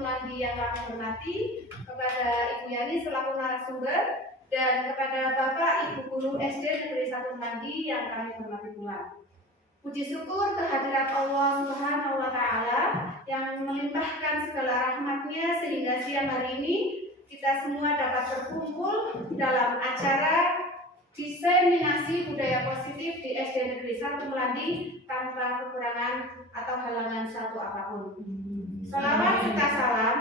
Melandi yang kami hormati, kepada Ibu Yani selaku narasumber, dan kepada Bapak Ibu Guru SD Negeri 1 Melandi yang kami hormati pula. Puji syukur kehadirat Allah Subhanahu wa Ta'ala yang melimpahkan segala rahmat-Nya sehingga siang hari ini kita semua dapat berkumpul dalam acara diseminasi budaya positif di SD Negeri 1 Melandi tanpa kekurangan atau halangan satu apapun. Salawat serta salam,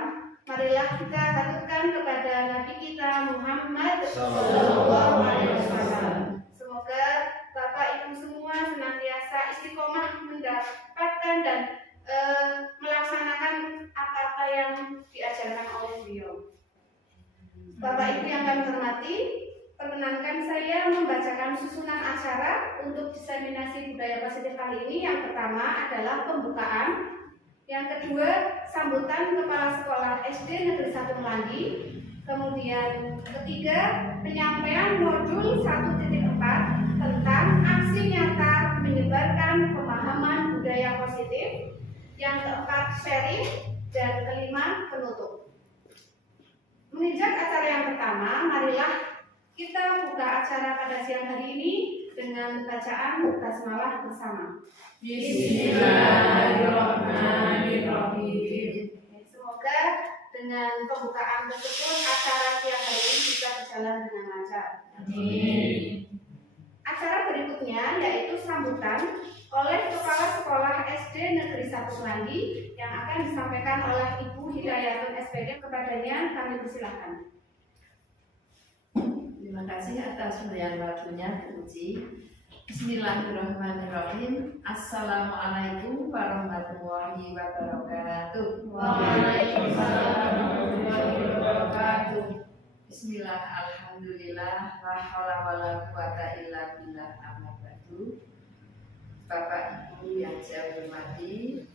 marilah kita haturkan kepada Nabi kita Muhammad Sallallahu Alaihi Wasallam. Semoga Bapak Ibu semua senantiasa istiqomah mendapatkan dan melaksanakan apa-apa yang diajarkan oleh beliau. Bapak Ibu yang kami hormati, perkenankan saya membacakan susunan acara untuk diseminasi budaya positif kali ini. Yang pertama adalah pembukaan, yang kedua sambutan Kepala Sekolah SD Negeri 1 Melandi, kemudian ketiga penyampaian modul 1.4 tentang aksi nyata menyebarkan pemahaman budaya positif, yang keempat sharing, dan kelima penutup. Menginjak acara yang pertama, marilah kita buka acara pada siang hari ini dengan bacaan basmalah bersama. Bismillahirrahmanirrahim. Semoga dengan pembukaan tersebut acara siang hari ini bisa berjalan dengan lancar. Amin. Acara berikutnya yaitu sambutan oleh Kepala Sekolah SD Negeri 1 Melandi yang akan disampaikan oleh Ibu Hidayatun SPD. Kepadanya kami persilahkan. Terima kasih atas pemberian waktunya, Bu Uci. Bismillahirrahmanirrahim. Assalamualaikum warahmatullahi wabarakatuh. Waalaikumsalam warahmatullahi wabarakatuh. Bismillah, alhamdulillah, la haula wala quwata illa billah, amma ba'du. Bapak Ibu yang saya hormati,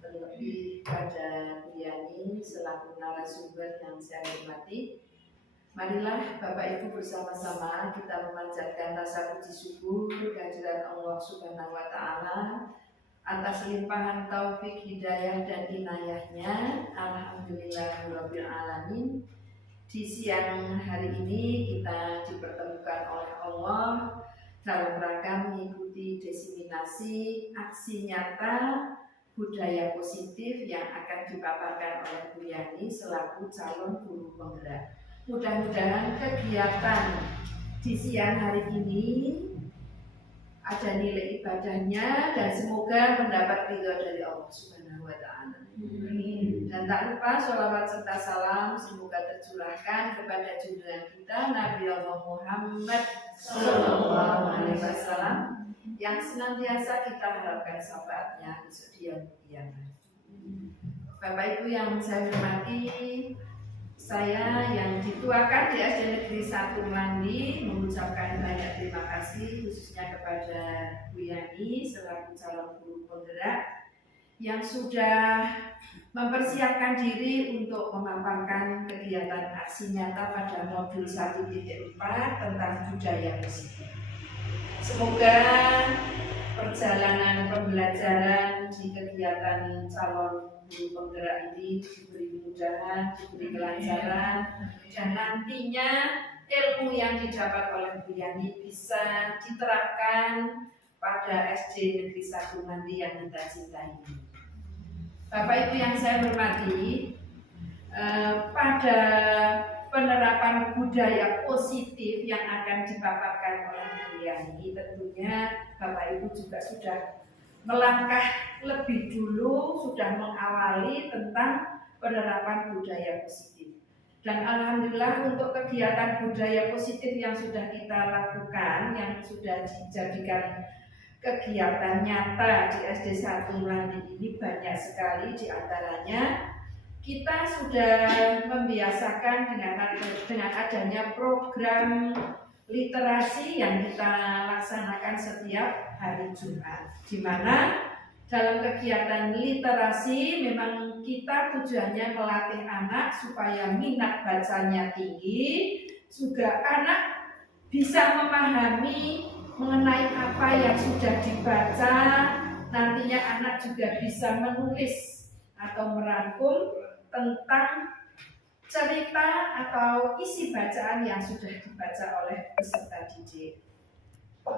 terlebih pada Bu Yani selaku narasumber yang saya hormati, marilah Bapak Ibu bersama-sama kita memanjatkan rasa puji syukur kehadirat Allah Subhanahu wa Ta'ala atas limpahan taufik, hidayah dan inayahnya. Alhamdulillahirabbil alamin. Di siang hari ini kita dipertemukan oleh Allah dalam rangka mengikuti diseminasi aksi nyata budaya positif yang akan dipaparkan oleh Bu Yani selaku calon guru penggerak. Mudah-mudahan kegiatan di siang hari ini ada nilai ibadahnya dan semoga mendapat ridho dari Allah Subhanahu wa Ta'ala. Dan tak lupa sholawat serta salam semoga tercurahkan kepada junjungan kita Nabi Allah Muhammad Sallallahu Alaihi Wasallam yang senantiasa kita harapkan syafaatnya besok di yaumul qiyamah. Bapak Ibu yang saya hormati, saya yang dituakan di SD Negeri 1 Melandi mengucapkan banyak terima kasih khususnya kepada Bu Yani selaku calon guru penggerak yang sudah mempersiapkan diri untuk memaparkan kegiatan aksi nyata pada modul 1.4 tentang budaya positif. Semoga perjalanan pembelajaran di kegiatan calon guru penggerak ini diberi kemudahan, diberi kelancaran, dan nantinya ilmu yang didapat oleh Bu Yani bisa diterapkan pada SD Negeri 1 Melandi yang kita cintai ini. Bapak Ibu yang saya hormati, pada penerapan budaya positif yang akan dipaparkan oleh Bu Yani, tentunya Bapak Ibu juga sudah melangkah lebih dulu, sudah mengawali tentang penerapan budaya positif. Dan alhamdulillah untuk kegiatan budaya positif yang sudah kita lakukan, yang sudah dijadikan kegiatan nyata di SD 1 Melandi ini banyak sekali. Di antaranya kita sudah membiasakan dengan adanya program literasi yang kita laksanakan setiap hari Jumat, di mana dalam kegiatan literasi memang kita tujuannya melatih anak supaya minat bacanya tinggi, juga anak bisa memahami mengenai apa yang sudah dibaca. Nantinya anak juga bisa menulis atau merangkum tentang cerita atau isi bacaan yang sudah dibaca oleh peserta didik.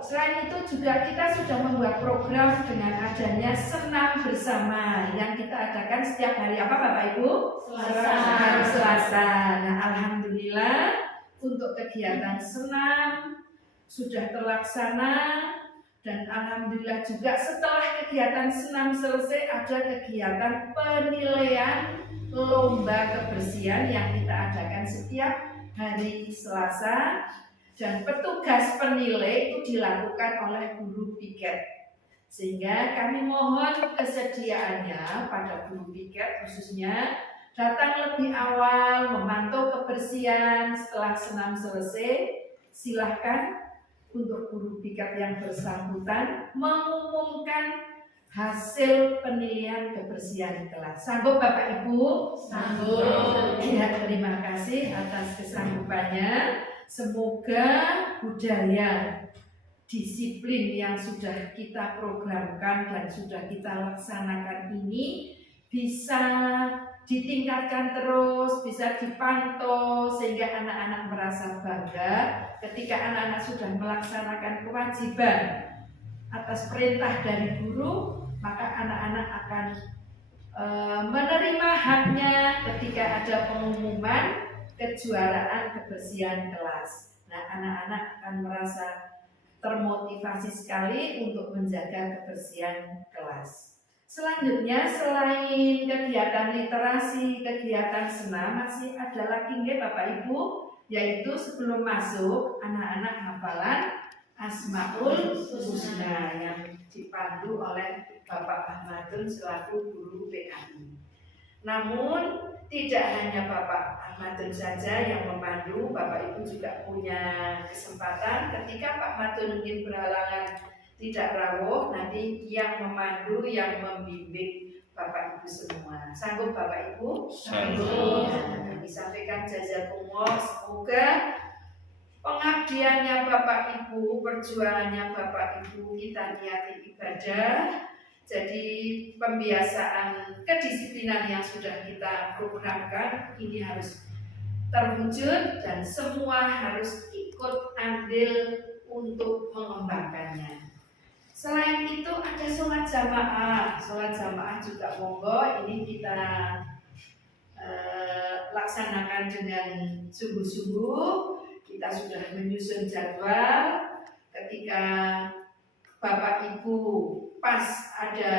Selain itu juga kita sudah membuat program dengan adanya senam bersama yang kita adakan setiap hari apa Bapak Ibu? Hari Selasa. Nah, alhamdulillah untuk kegiatan senam sudah terlaksana dan alhamdulillah juga setelah kegiatan senam selesai ada kegiatan penilaian lomba kebersihan yang kita adakan setiap hari Selasa. Dan petugas penilai itu dilakukan oleh guru piket. Sehingga kami mohon kesediaannya pada guru piket khususnya datang lebih awal memantau kebersihan setelah senam selesai. Silahkan untuk guru piket yang bersangkutan mengumumkan hasil penilaian kebersihan kelas. Sanggup Bapak Ibu? Sanggup. Ya, terima kasih atas kesanggupannya. Semoga budaya disiplin yang sudah kita programkan dan sudah kita laksanakan ini bisa ditingkatkan terus, bisa dipantau sehingga anak-anak merasa bangga ketika anak-anak sudah melaksanakan kewajiban atas perintah dari guru, maka anak-anak akan menerima haknya ketika ada pengumuman kejuaraan kebersihan kelas. Nah, anak-anak akan merasa termotivasi sekali untuk menjaga kebersihan kelas. Selanjutnya, selain kegiatan literasi, kegiatan senam, masih ada lagi Bapak Ibu, yaitu sebelum masuk anak-anak hafalan Asmaul Husna yang dipandu oleh Bapak Ahmadun selaku guru PAI. Namun tidak hanya Bapak Ahmadun saja yang memandu, Bapak Ibu juga punya kesempatan ketika Pak Ahmadun mungkin berhalangan tidak rawuh, nanti yang memandu, yang membimbing Bapak Ibu semua. Sanggup Bapak Ibu? Sanggup. Nah, kami sampaikan jazakumullah, semoga pengabdiannya Bapak Ibu, perjuangannya Bapak Ibu, kita niati ibadah. Jadi pembiasaan kedisiplinan yang sudah kita programkan ini harus terwujud dan semua harus ikut andil untuk mengembangkannya. Selain itu ada sholat jamaah juga monggo ini kita laksanakan dengan sungguh-sungguh. Kita sudah menyusun jadwal ketika Bapak Ibu pas ada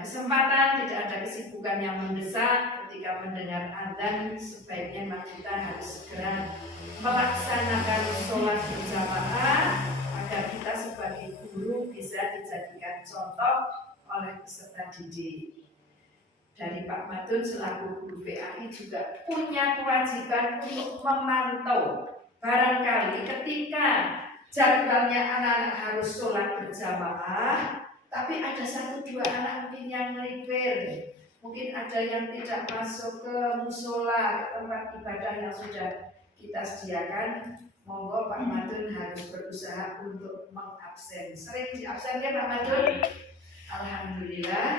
kesempatan, tidak ada kesibukan yang mendesak, ketika mendengar adzan sebaiknya kita harus segera melaksanakan sholat berjamaah agar kita sebagai guru bisa dijadikan contoh oleh peserta didik. Dari Pak Madun selaku guru PAI juga punya kewajiban untuk memantau. Barangkali ketika jadwalnya anak-anak harus sholat berjamaah, tapi ada 1-2 anak mungkin yang melipir, mungkin ada yang tidak masuk ke musola, ke tempat ibadah yang sudah kita sediakan. Monggo Pak Madun harus berusaha untuk mengabsen. Sering diabsen ya Pak Madun? Alhamdulillah.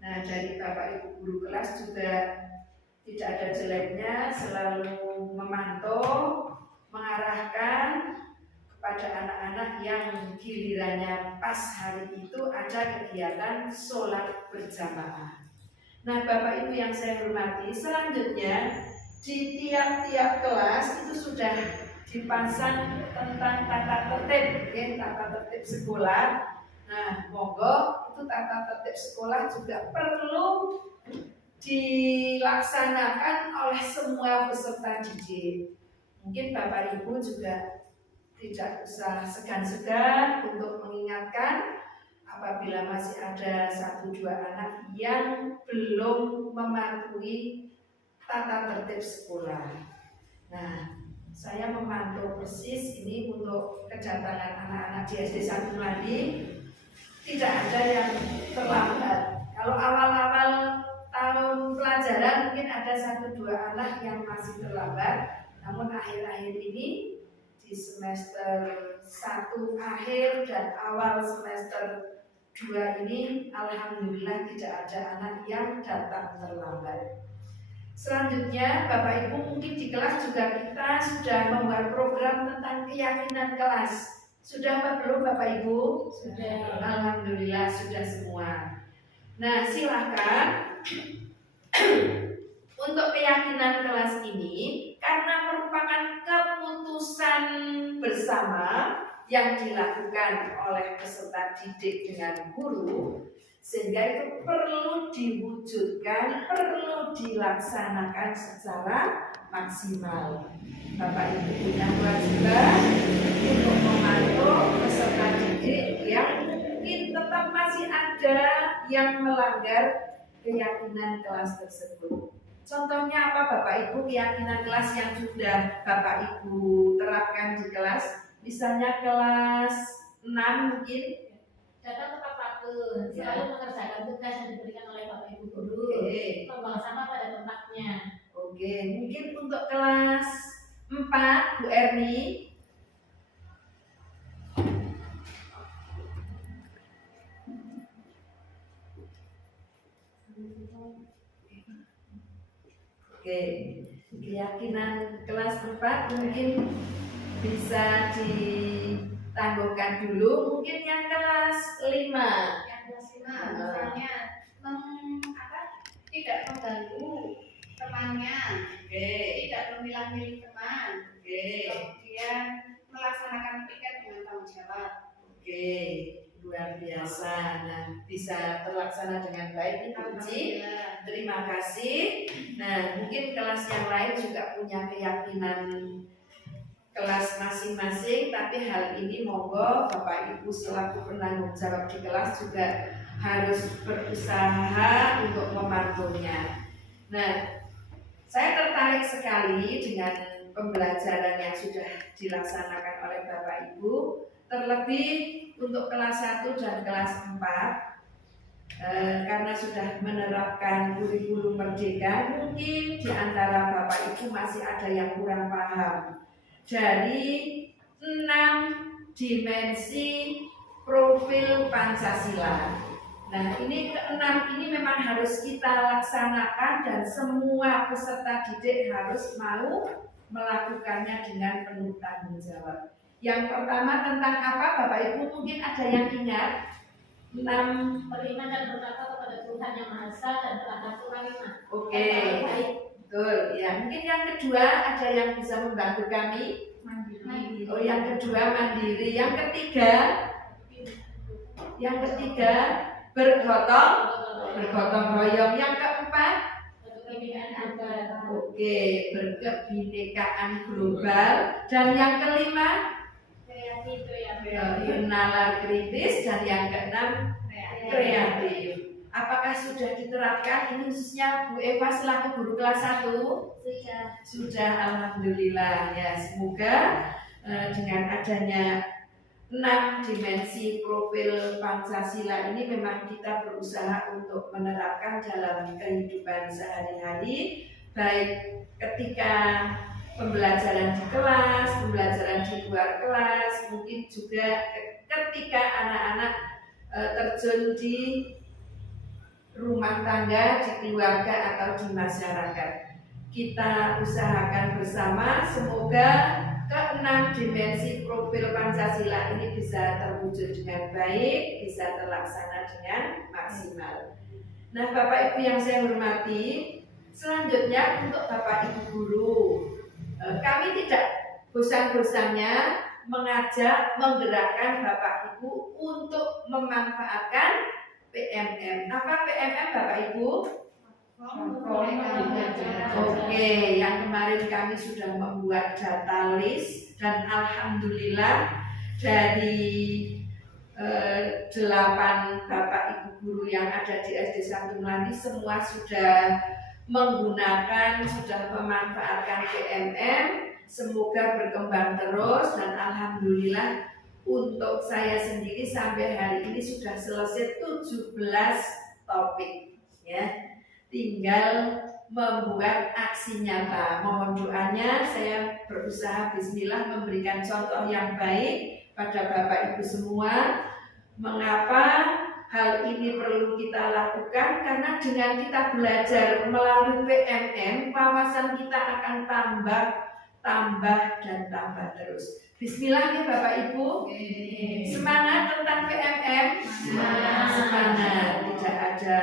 Nah, dari Bapak Ibu guru kelas juga tidak ada jeleknya, selalu memantau, mengarahkan kepada anak-anak yang gilirannya pas hari itu ada kegiatan sholat berjamaah. Nah, Bapak Ibu yang saya hormati, selanjutnya di tiap-tiap kelas itu sudah dipasang tentang tata tertib, ya, tata tertib sekolah. Nah, monggo itu tata tertib sekolah juga perlu dilaksanakan oleh semua peserta didik. Mungkin Bapak Ibu juga tidak usah segan-segan untuk mengingatkan apabila masih ada 1-2 anak yang belum mematuhi tata tertib sekolah. Nah, saya memantau persis ini untuk kedatangan anak-anak di SD 1 Melati. Tidak ada yang terlambat. Kalau awal-awal tahun pelajaran mungkin ada 1-2 anak yang masih terlambat. Namun akhir-akhir ini di semester 1 akhir dan awal semester 2 ini alhamdulillah tidak ada anak yang datang terlambat. Selanjutnya Bapak Ibu mungkin di kelas juga kita sudah membuat program tentang keyakinan kelas. Sudah apa belum Bapak Ibu? Sudah. Alhamdulillah sudah semua. Nah silahkan untuk keyakinan kelas ini karena merupakan keputusan bersama yang dilakukan oleh peserta didik dengan guru, sehingga itu perlu diwujudkan, perlu dilaksanakan secara maksimal. Bapak Ibu punya kewajiban untuk memantau peserta didik yang mungkin tetap masih ada yang melanggar keyakinan kelas tersebut. Contohnya apa Bapak Ibu keyakinan kelas yang sudah Bapak Ibu terapkan di kelas? Misalnya kelas 6 mungkin Datang tepat waktu, selalu mengerjakan tugas yang diberikan oleh Bapak Ibu guru, membuang sampah pada tempatnya. Oke, mungkin untuk kelas 4 Bu Erni. Oke, keyakinan kelas 4 mungkin bisa ditangguhkan dulu. Mungkin yang kelas 5. Yang kelas 5 misalnya tidak mengganggu temannya, tidak memilah-milih teman, kemudian melaksanakan piket dengan tanggung jawab. Oke, luar biasa. Nah, bisa terlaksana dengan baik Ibu Uci. Terima kasih. Nah, mungkin kelas yang lain juga punya keyakinan kelas masing-masing, tapi hal ini monggo Bapak Ibu selaku penanggung jawab di kelas juga harus berusaha untuk memantaunya. Nah, saya tertarik sekali dengan pembelajaran yang sudah dilaksanakan oleh Bapak Ibu, terlebih untuk kelas 1 dan kelas 4. Karena sudah menerapkan kurikulum merdeka, mungkin di antara Bapak Ibu masih ada yang kurang paham dari 6 dimensi profil Pancasila. Nah, ini ke-6 ini memang harus kita laksanakan dan semua peserta didik harus mau melakukannya dengan penuh tanggung jawab. Yang pertama tentang apa Bapak Ibu mungkin ada yang ingat? 6. Beriman dan bertakwa kepada Tuhan Yang Maha Esa dan terhadap Tuhan. Oke, betul. Ya, mungkin yang kedua ada yang bisa membantu kami? Mandiri. Oh, yang kedua mandiri. Yang ketiga bergotong royong. Yang keempat, oke, berkebinekaan global. Dan yang kelima, nalar kritis. Dan yang keenam, kreatif. Apakah sudah diterapkan? Ini khususnya Bu Eva selaku guru kelas 1? Sudah, alhamdulillah ya. Semoga dengan adanya 6 dimensi profil Pancasila ini memang kita berusaha untuk menerapkan dalam kehidupan sehari-hari, baik ketika pembelajaran di kelas, pembelajaran di luar kelas, mungkin juga ketika anak-anak terjun di rumah tangga, di keluarga atau di masyarakat. Kita usahakan bersama semoga ke-6 dimensi profil Pancasila ini bisa terwujud dengan baik, bisa terlaksana dengan maksimal. Nah, Bapak Ibu yang saya hormati, selanjutnya untuk Bapak Ibu guru, kami tidak bosan-bosannya mengajak, menggerakkan Bapak Ibu untuk memanfaatkan PMM. Apa PMM Bapak Ibu? Oke, yang kemarin kami sudah membuat data list dan alhamdulillah dari 8 Bapak Ibu guru yang ada di SD 1 Melati semua sudah menggunakan, sudah memanfaatkan PMM. Semoga berkembang terus dan alhamdulillah untuk saya sendiri sampai hari ini sudah selesai 17 topik ya. Tinggal membuat aksi nyata. Mohon doanya, saya berusaha bismillah memberikan contoh yang baik pada Bapak Ibu semua. Mengapa? hal ini perlu kita lakukan karena dengan kita belajar melalui PMM, wawasan kita akan tambah dan tambah terus. Bismillah ya Bapak Ibu. Semangat tentang PMM. Semangat. Tidak ada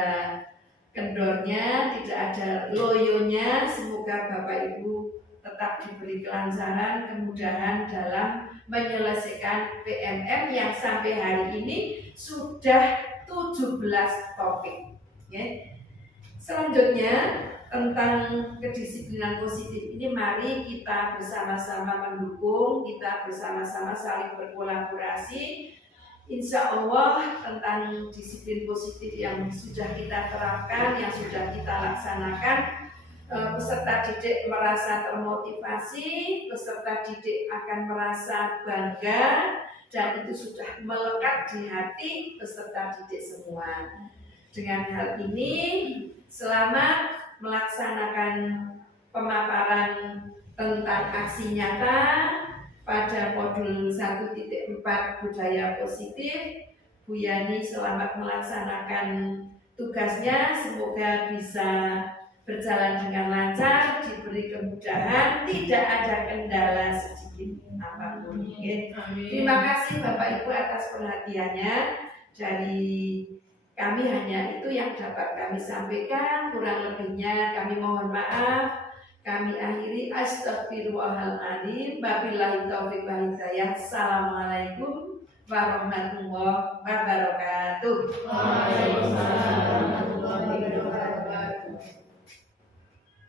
kendornya, tidak ada loyonya. Semoga Bapak Ibu tetap diberi kelancaran, kemudahan dalam menyelesaikan PMM yang sampai hari ini sudah 17 topik. Selanjutnya tentang kedisiplinan positif ini, mari kita bersama-sama mendukung, kita bersama-sama saling berkolaborasi. Insya Allah tentang disiplin positif yang sudah kita terapkan, yang sudah kita laksanakan, peserta didik merasa termotivasi, peserta didik akan merasa bangga, dan itu sudah melekat di hati peserta didik semua. Dengan hal ini, selama melaksanakan pemaparan tentang aksi nyata pada modul 1.4 budaya positif, Bu Yani selamat melaksanakan tugasnya. Semoga bisa berjalan dengan lancar, diberi kemudahan, tidak ada kendala sedikit apapun. Terima kasih Bapak Ibu atas perhatiannya. Dari kami hanya itu yang dapat kami sampaikan, kurang lebihnya kami mohon maaf. Kami akhiri, astagfirullahaladzim, wabillahi taufiq wal hidayah. Assalamualaikum warahmatullahi wabarakatuh.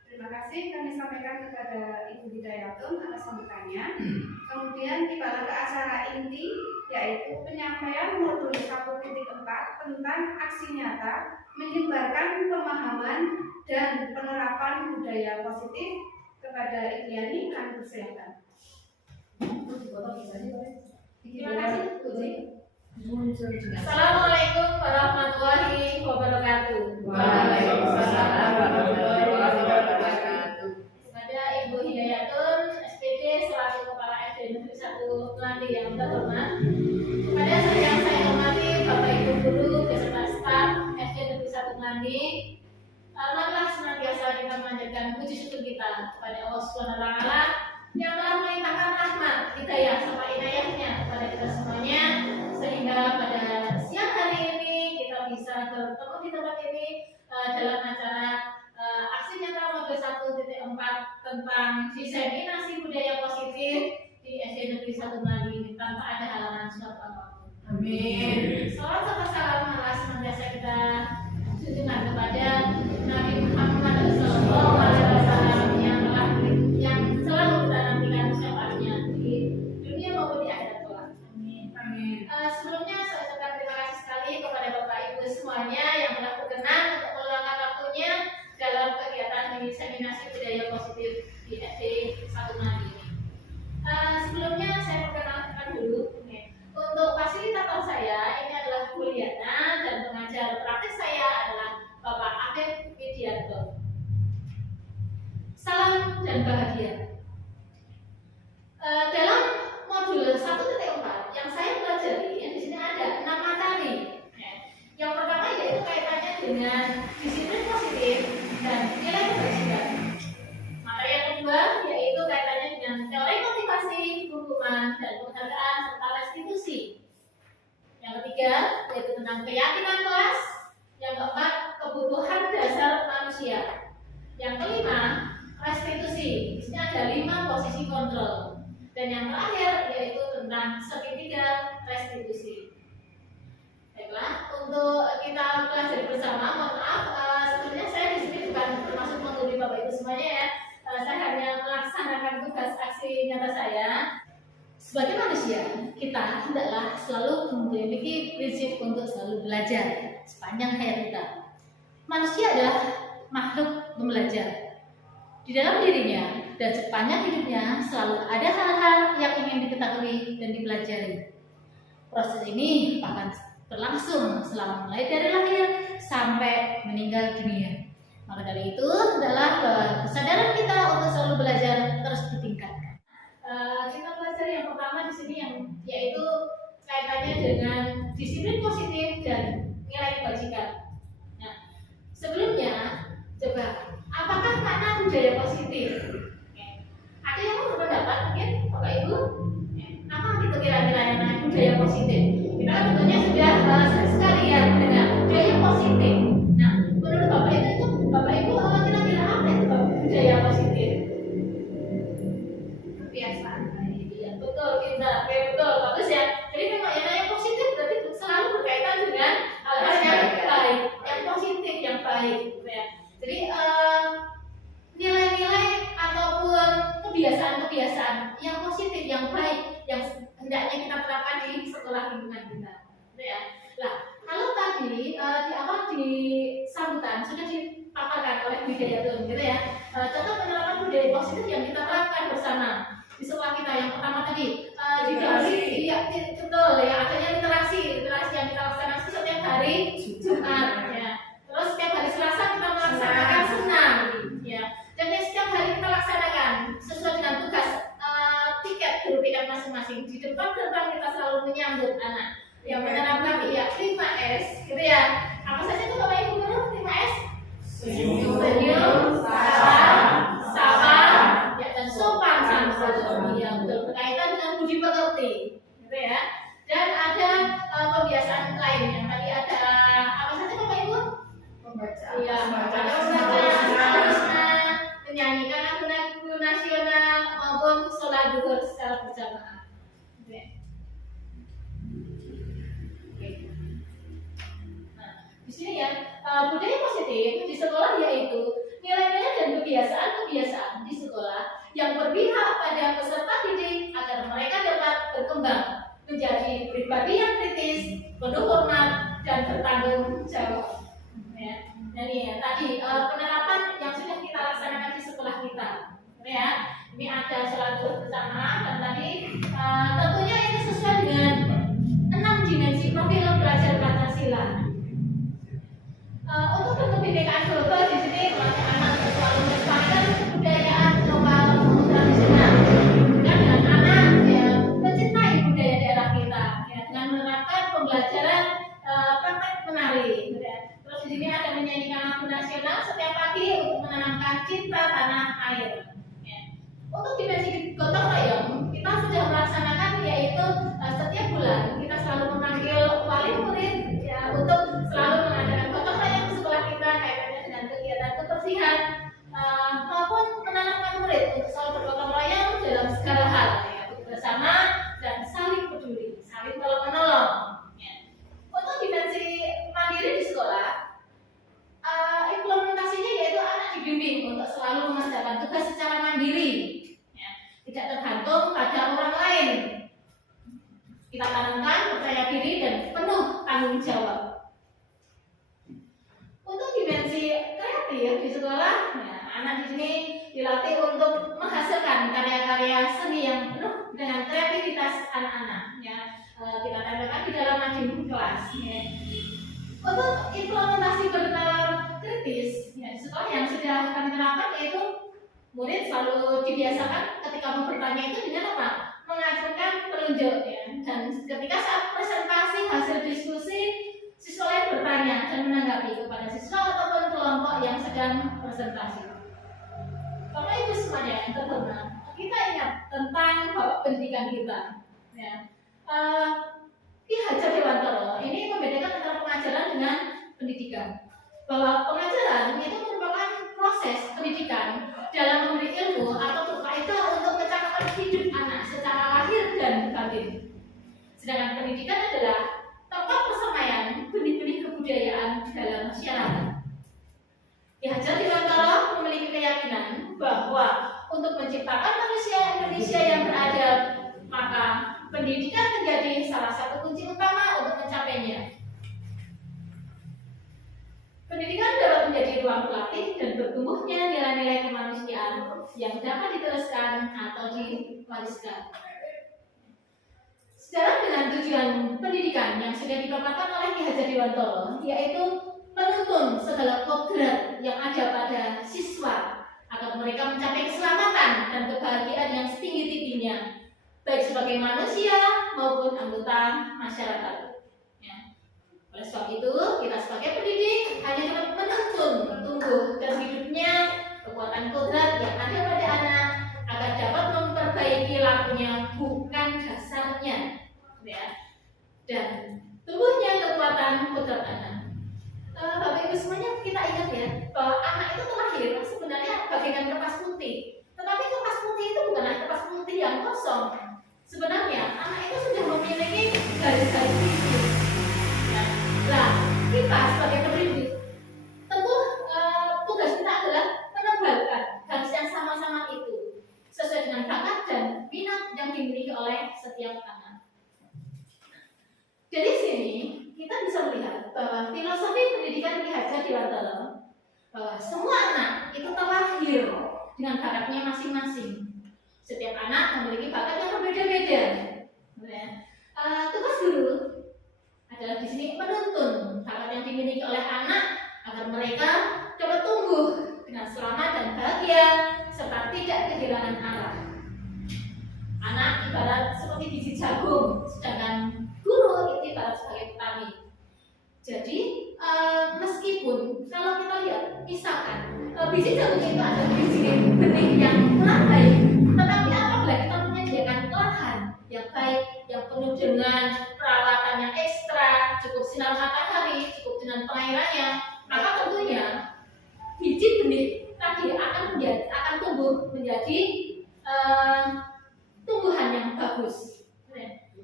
Terima kasih kami sampaikan kepada Ibu Hidayatun atas sambutannya. Kemudian tibalah ke acara inti, yaitu penyampaian modul 1.4 tentang aksi nyata menyebarkan pemahaman dan penerapan budaya positif. Kepada Ibu Yani kami persilakan. Terima kasih Bu Ji. Assalamualaikum warahmatullahi wabarakatuh. Waalaikumsalam warahmatullahi wabarakatuh. Kepada Ibu Hidayatun SPD selaku Kepala SD Negeri 1 Melati yang terhormat, kepada yang saya hormati Bapak Ibu guru beserta staf SD Negeri 1 Melati, marilah senantiasa kita memanjatkan puji syukur kita kepada Allah Subhanahu wa taala yang telah melimpahkan rahmat, hidayah serta inayahnya kepada kita semuanya, sehingga pada siang hari ini kita bisa bertemu di tempat ini dalam acara aksi nyata modul 1.4 tentang diseminasi budaya positif di SD Negeri 1 Melati ini tanpa ada halangan suatu apapun. Amin. Salam serta salam malah senantiasa kita junjungan kepada Nabi Muhammad SAW yang selalu kita nantikan syafaatnya di dunia maupun di akhirat kelak. Amin. Sebelumnya saya ucapkan terima kasih sekali kepada Bapak Ibu semuanya yang telah berkenan untuk meluangkan waktunya dalam kegiatan diseminasi budaya positif di SD 1 Melati ini. Sebelumnya saya perkenalkan dulu untuk fasilitator saya, ini adalah Bu Liana, dan pengajar praktik saya adalah Bapak Afif Widianto. Salam dan bahagia. Dalam modul 1.4 yang saya pelajari, di sini ada 6 materi. Yang pertama yaitu kaitannya dengan disiplin positif dan nilai kebajikan. Materi yang kedua yaitu kaitannya dengan teori motivasi, hukuman, dan penghargaan serta restitusi. Yang ketiga yaitu tentang keyakinan kelas. Yang keempat, kebutuhan dasar manusia. Yang kelima, restitusi. Di sini ada 5 posisi kontrol. Dan yang terakhir yaitu tentang segitiga restitusi. Baiklah, untuk kita pelajari bersama, mohon maaf, sebenarnya saya di sini bukan termasuk menguji Bapak Ibu semuanya ya. Saya hanya melaksanakan tugas aksi nyata saya. Sebagai manusia, kita hendaklah selalu memiliki prinsip untuk selalu belajar sepanjang hayat kita. Manusia adalah makhluk pembelajar. Di dalam dirinya dan sepanjang hidupnya selalu ada hal-hal yang ingin diketahui dan dipelajari. Proses ini akan berlangsung selama mulai dari lahir sampai meninggal dunia. Maka dari itu adalah kesadaran kita untuk selalu belajar terus ditingkatkan. Kita pelajari yang pertama di sini yaitu kaitannya dengan disiplin positif dan positif. Ada yang mau berpendapat mungkin Bapak Ibu? Apa gitu kira-kira yang namanya budaya positif? Kita kan tentunya sudah sering sekali ya mendengar budaya positif. Nah, menurut Bapak Ibu kira-kira apa itu budaya positif? Kebiasaan baik. Iya, betul, kita betul, bagus ya. Jadi memang yang namanya positif berarti selalu berkaitan dengan hal-hal yang baik, yang positif, yang baik, gitu ya. Jadi nilai-nilai ataupun kebiasaan-kebiasaan yang positif, yang baik, yang hendaknya kita terapkan di sekolah lingkungan kita, gitu ya. Nah, kalau tadi di awal di sambutan sudah dipaparkan oleh Bu Hidayatun, gitu ya. Contoh penerapan budaya positif yang kita terapkan bersama di sekolah kita yang pertama tadi iya betul ya, adanya literasi yang kita laksanakan setiap hari Jumat ya. Terus setiap hari Selasa kita melaksanakan senam ya. Dan setiap hari kita laksanakan sesuai dengan tugas tiket guru tiket masing-masing. Di depan gerbang kita selalu menyambut anak yang menerapkan ya 5S gitu ya. Apa saja itu Bapak Ibu guru 5S? Senyum, sabar, ya dan sopan santun. Ya betul, berkaitan dengan budi pekerti, gitu ya. Dan ada kebiasaan lain yang tadi ada apa saja Bapak Ibu? Membaca. Iya, membaca, menyanyikan lagu nasional maupun sholat zuhur secara berjamaah. Gitu ya. Oke. Nah, di sini ya budaya positif di sekolah yaitu nilai-nilai dan kebiasaan-kebiasaan di sekolah yang berpihak pada peserta didik agar mereka dapat berkembang menjadi pribadi yang kritis, penuh hormat dan bertanggung jawab. Ya. Jadi ya, tadi penerapan yang sudah kita laksanakan di sekolah kita, ya. Ini ada sholat bersama dan tadi tentunya ini sesuai dengan 6 dimensi profil belajar Pancasila. Untuk kebinekaan global di sini anak selalu melestarikan kebudayaan lokal tradisional. Dan anak ya mencintai budaya daerah kita, ya, dengan menerapkan pembelajaran praktek menari. Ya. Terus di sini ada menyanyikan lagu nasional setiap pagi untuk menanamkan cinta tanah air. Ya. Untuk dimensi gotong royong kita sudah melaksanakan yaitu setiap bulan kita selalu memanggil wali murid ya untuk selalu mengadakan gotong royong di sekolah kita kaitannya dengan kegiatan kebersihan maupun menanamkan murid untuk selalu bergotong royong dalam segala hal ya, bersama dan saling peduli, saling tolong menolong. Ya. Untuk dimensi mandiri di sekolah implementasinya yaitu anak dibimbing untuk selalu mengerjakan tugas secara mandiri, ya, tidak tergantung pada orang lain. Kita tanamkan percaya diri dan penuh tanggung jawab. Untuk dimensi kreatif di sekolah, ya, anak di sini dilatih untuk menghasilkan karya-karya seni yang penuh dengan kreativitas anak-anak. Ya, kita tempelkan di dalam mading kelas. Ya. Untuk implementasi berkritis ya, di sekolah yang sudah kami terapkan yaitu murid selalu dibiasakan ketika mau bertanya itu dengan apa? Mengajukan penunjuk ya. Dan ketika saat presentasi hasil diskusi siswa lain bertanya dan menanggapi kepada siswa ataupun kelompok yang sedang presentasi. Bapak Ibu semuanya yang terhormat, kita ingat tentang Bapak pendidikan kita ya. Ki Hajar Dewantara ini membedakan antara pengajaran dengan pendidikan. Bahwa pengajaran itu merupakan proses pendidikan dalam memberi ilmu atau berfaedah untuk kecakapan hidup anak secara lahir dan batin. Sedangkan pendidikan adalah tempat persemaian benih-benih kebudayaan dalam masyarakat. Ki Hajar Dewantara memiliki keyakinan bahwa untuk menciptakan manusia Indonesia yang beradab, maka pendidikan menjadi salah satu kunci utama untuk mencapainya. Pendidikan dapat menjadi ruang pelatih dan bertumbuhnya nilai-nilai kemanusiaan yang dapat diteruskan atau diwariskan. Sejalan dengan tujuan pendidikan yang sudah dipaparkan oleh Ki Hajar Dewantara, yaitu menuntun segala kodrat yang ada pada siswa agar mereka mencapai keselamatan dan kebahagiaan yang setinggi-tingginya, baik sebagai manusia maupun anggota masyarakat. Ya. Oleh sebab itu, kita sebagai pendidik hanya dapat menuntun tumbuh dan hidupnya kekuatan kodrat yang ada pada anak agar dapat memperbaiki lakunya, bukan dasarnya, ya. Dan tumbuhnya kekuatan kodrat anak. Bapak Ibu semuanya, kita ingat ya bahwa anak itu terlahir sebenarnya bagaikan kertas putih, tetapi kertas putih itu bukanlah kertas putih yang kosong. Sebenarnya anak itu sudah memiliki garis-garis biru. Ya. Nah, kita sebagai pendidik tentu tugas kita adalah menebalkan garis yang sama-sama itu sesuai dengan bakat dan minat yang dimiliki oleh setiap anak. Dari sini kita bisa melihat bahwa filosofi pendidikan Ki Hajar Dewantara bahwa semua anak itu terlahir dengan bakatnya masing-masing. Setiap anak memiliki bakat yang berbeda-beda. Tugas guru adalah di sini menuntun bakat yang dimiliki oleh anak agar mereka dapat tumbuh dengan selamat dan bahagia serta tidak kehilangan arah. Anak ibarat seperti biji jagung, sedangkan guru itu ibarat sebagai petani. Jadi meskipun kalau kita lihat misalkan biji jagung itu adalah biji benih yang kurang baik, tetapi apabila kita menyediakan lahan yang baik, yang penuh dengan perawatan yang ekstra, cukup sinar matahari, cukup dengan pengairannya, maka tentunya biji benih tadi akan tumbuh menjadi tumbuhan yang bagus.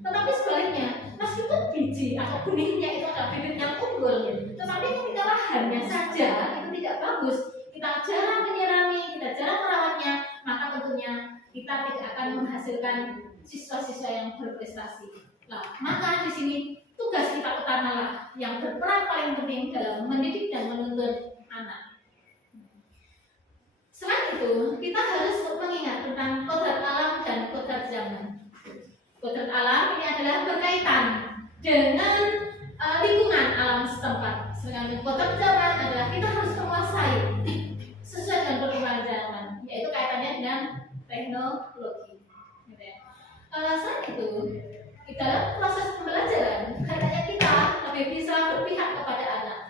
Tetapi sebaliknya, meskipun biji atau benihnya itu adalah bibit yang unggul, tetapi ketika lahannya saja itu tidak bagus, kita jarang menyirami, kita jarang merawatnya, maka tentunya kita tidak akan menghasilkan siswa-siswa yang berprestasi. Nah, maka di sini tugas kita utamalah yang berperan paling penting dalam mendidik dan menuntun anak. Selain itu, kita harus mengingat tentang kodrat alam dan kodrat zaman. Kodrat alam ini adalah berkaitan dengan lingkungan alam setempat. Sedangkan kodrat zaman adalah kita harus menguasai sesuai dengan perkembangan zaman, yaitu kaitannya dengan teknologi. Selain itu, di dalam proses pembelajaran, kaitannya kita lebih bisa berpihak kepada anak.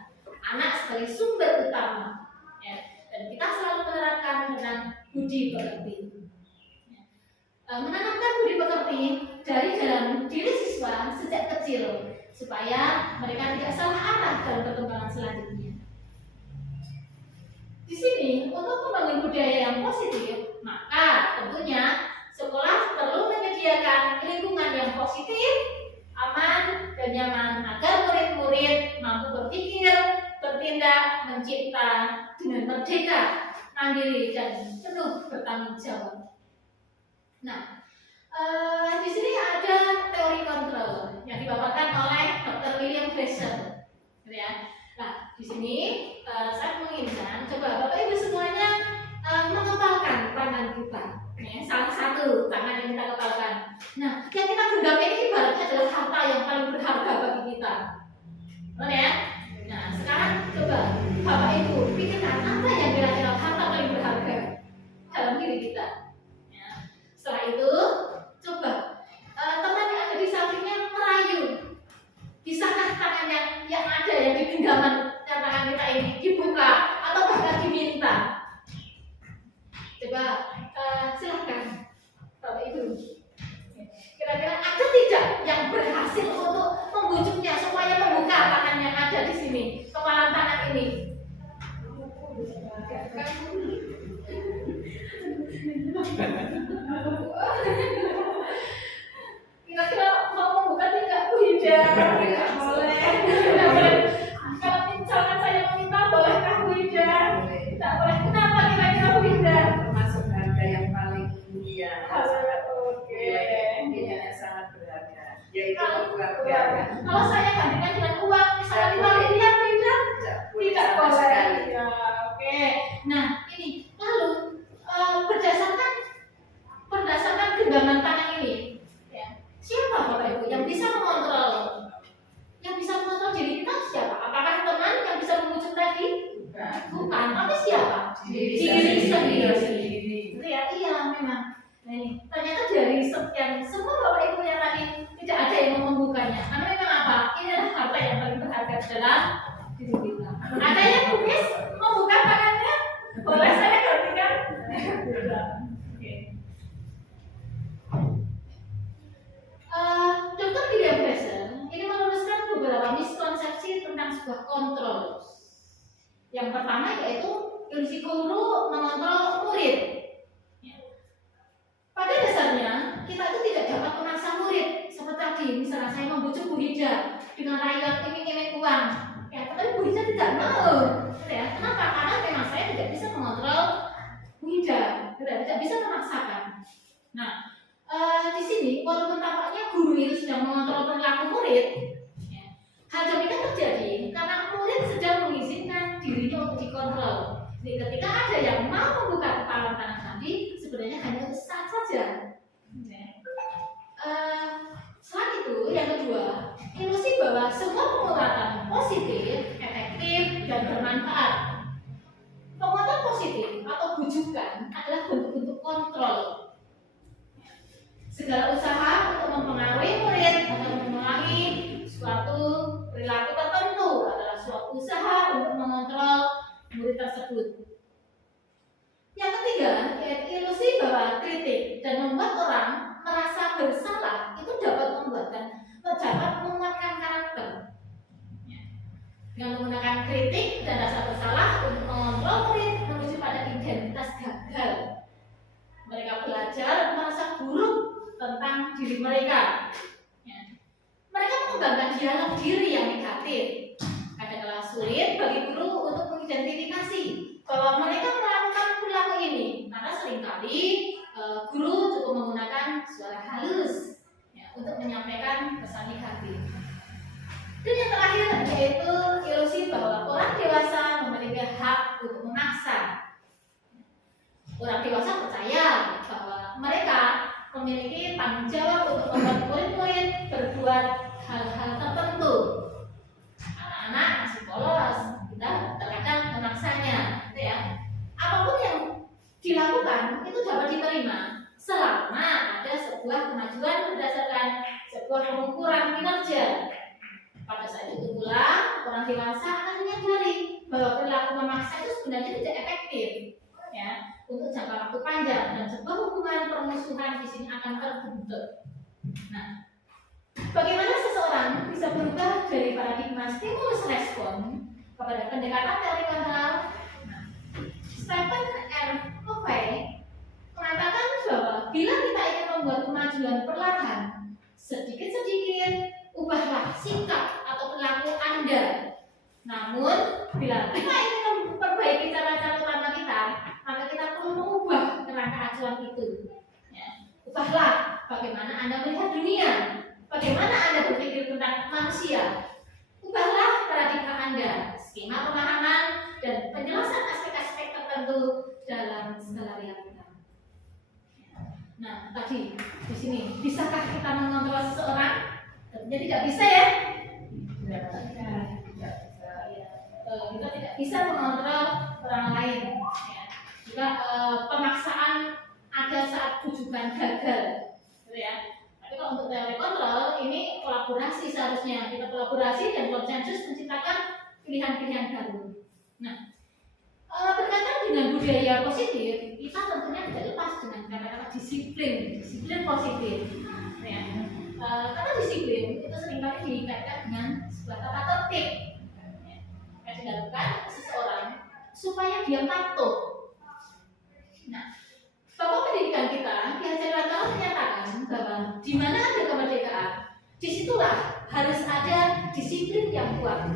Anak sebagai sumber utama, ya. Dan kita selalu menerapkan tentang budi pekerti. Menanamkan budi pekerti dari dalam diri siswa sejak kecil supaya mereka tidak salah arah dalam perkembangan selanjutnya. Di sini untuk membangun budaya yang positif, maka tentunya sekolah perlu menyediakan lingkungan yang positif, aman, dan nyaman agar murid-murid mampu berpikir, bertindak, mencipta dengan merdeka, mandiri, dan penuh bertanggung jawab. Nah, di sini ada teori kontrol yang dipaparkan oleh Dr. William Fraser, ya. Nah, di sini saya menginginkan coba Bapak Ibu semuanya mengepalkan tangan kita, ya, salah satu tangan yang kita kepalkan. Nah, yang kita genggam ini ibaratnya adalah harta yang paling berharga bagi kita, benar ya? Nah, sekarang coba Bapak Ibu pikirkan apa yang kira-kira harta paling berharga dalam diri kita. Setelah itu, coba teman yang ada di sampingnya merayu. Bisakah tangan yang ada yang di genggaman tangan kita ini dibuka atau bahkan diminta? Coba silahkan Bapak Ibu. Kira-kira ada tidak yang berhasil untuk membujuknya supaya membuka tangan yang ada di sini, kepalan tangan ini? Kira-kira mau membuka tidak? Tidak boleh. Kalau misalkan saya meminta, bolehkah Bu Ida? Tidak boleh. Kenapa kira-kira Bu Ida? Termasuk harga yang paling mulia. Oke. Nilainya sangat berharga. Yaitu Kalau keluarga. kalau saya gantikan dengan uang, misalnya 5 miliar, Bu Ida? Tidak boleh. Ya, oke. Nah, ini lalu berdasarkan genggaman tangan ini, ya, siapa Bapak Ibu yang bisa mengontrol? Yang bisa mengontrol diri kita siapa? Apakah teman yang bisa memujuk tadi? Bukan. Tapi siapa? Diri sendiri. Ya, iya memang. Nah, ini ternyata dari sekian semua Bapak Ibu yang tadi tidak ada yang mau membukanya. Karena memang apa? Ini Oke. Dr. William Fraser ini meluruskan beberapa miskonsepsi tentang sebuah kontrol. Yang pertama yaitu ilusi guru mengontrol murid. Ya. Pada dasarnya kita itu tidak dapat memaksa murid. Seperti tadi, misalnya saya membujuk Bu Hida dengan rakyat iming-iming uang, ya, tapi Bu Hida tidak mau. Ya, kenapa? Karena memang saya tidak bisa mengontrol Bu Hida, tidak bisa memaksakan. Nah, di sini walaupun tampaknya guru itu sedang mengontrol perilaku murid, ya, hal demikian terjadi karena murid sedang mengizinkan dirinya untuk dikontrol. Jadi ketika ada yang mau membuka kepala tangan tadi, sebenarnya hanya untuk saat saja. Ya. Selain itu, yang kedua, ilusi bahwa semua pengobatan positif, efektif, dan bermanfaat. Pengobatan positif atau bujukan adalah bentuk-bentuk kontrol. Segala usaha untuk mempengaruhi murid atau mempengaruhi suatu perilaku tertentu adalah suatu usaha untuk mengontrol murid tersebut. Yang ketiga, yaitu ilusi bahwa kritik dan membuat orang merasa bersalah itu dapat menguatkan karakter. Ya. Dengan menggunakan kritik dan rasa bersalah untuk mengontrol murid menuju pada identitas gagal. Mereka belajar merasa buruk tentang diri mereka. Ya. Mereka mengembangkan dialog diri yang negatif. Kadang-kadang sulit bagi guru untuk mengidentifikasi bahwa mereka melakukan perilaku ini karena seringkali guru cukup menggunakan suara halus ya, untuk menyampaikan pesan di hati. Dan yang terakhir yaitu ilusi bahwa orang dewasa memiliki hak untuk memaksa. Orang dewasa percaya bahwa mereka memiliki tanggung jawab untuk membuat murid-murid berbuat hal-hal tertentu. Anak-anak masih polos, kita terkadang memaksanya, gitu ya. Apapun yang dilakukan itu dapat diterima selama ada sebuah kemajuan berdasarkan sebuah pengukuran kinerja. Pada saat itu pula orang dewasa akan menyadari bahwa perilaku memaksa itu sebenarnya tidak efektif, ya, untuk jangka waktu panjang dan sebuah hubungan permusuhan di sini akan terbentuk. Nah, bagaimana seseorang bisa berubah dari paradigma stimulus respon kepada pendekatan teori kontrol? Stephen R. Covey mengatakan bahwa bila kita ingin membuat kemajuan perlahan, sedikit-sedikit ubahlah sikap atau perilaku Anda. Namun, bila kita ingin memperbaiki cara-cara utama kita, maka kita perlu mengubah kerangka acuan itu. Ya. Ubahlah bagaimana Anda melihat dunia, bagaimana Anda berpikir tentang manusia. Ubahlah paradigma Anda, skema pemahaman, dan penjelasan aspek-aspek tertentu dalam skala realita. Nah, tadi di sini, bisakah kita mengontrol seseorang? Tentunya tidak bisa ya. Kita tidak bisa mengontrol orang lain. Ya. Juga pemaksaan ada saat bujukan gagal, gitu ya. Tapi kalau untuk teori kontrol ini kolaborasi seharusnya kita kolaborasi dan konsensus menciptakan pilihan-pilihan baru. Nah, berkaitan dengan budaya positif, kita tentunya tidak lepas dengan kata-kata disiplin positif. Ya. Kata disiplin itu seringkali dikaitkan dengan sebuah tata tertib yang dilakukan seseorang supaya dia patuh. Nah, tokoh pendidikan kita di acara menyatakan bahwa di mana ada kemerdekaan, disitulah harus ada disiplin yang kuat.